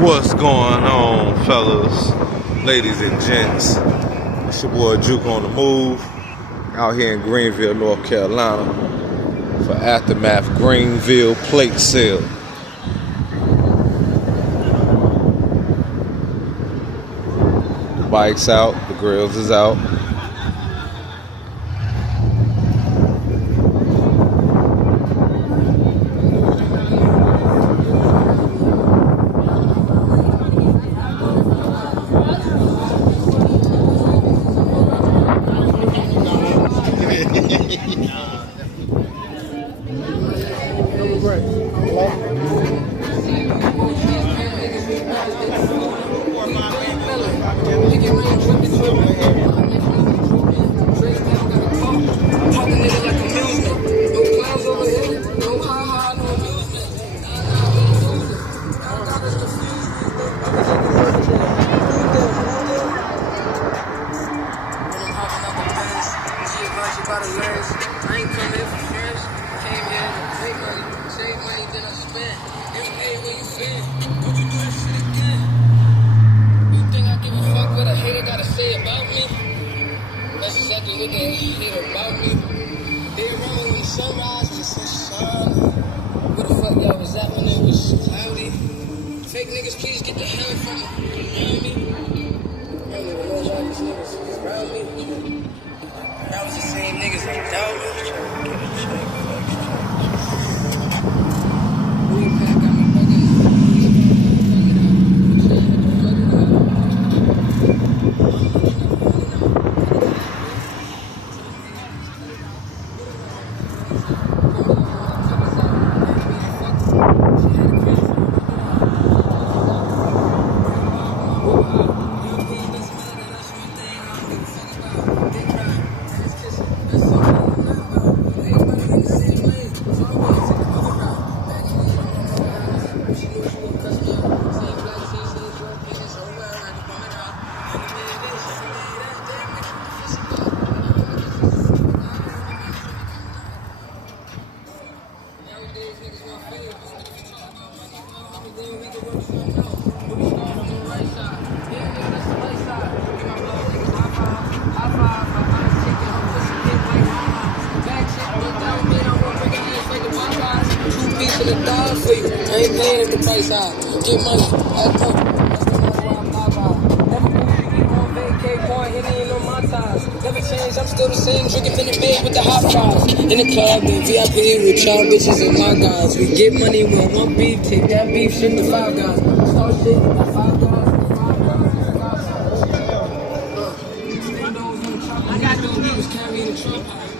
What's going on, fellas, ladies and gents? It's your boy Juke on the move, out here in Greenville, North Carolina, for AfterMath Greenville plate sale. The bike's out, the grills is out. I ain't come here for friends. Came here to make money, save money, then I spend. Every day where you been? Could you do that shit again? You think I give a fuck what a hater gotta say about me? That's exactly what they hate about me. They around me when the sun rises and the sun shine. Where the fuck y'all was at when it was cloudy? Fake niggas, please get the hell from around me. I don't even know why these niggas is around me. That was the same niggas that doubt me. Trying to get a check, flex check. Weed pack got me bugging. For you. I ain't paying if the price high. Get money, act up. That's why I'm bye-bye. Never moved to get on vacay, pouring Henny on my ties. Never changed, I'm still the same, drinking Minute Maid with the hot fries. In the club, in VIP with y'all bitches and my guys. We get money, we don't want beef, take that beef, ship to five guys. Start shit, got five guys. I got those, we was carrying the trunk high.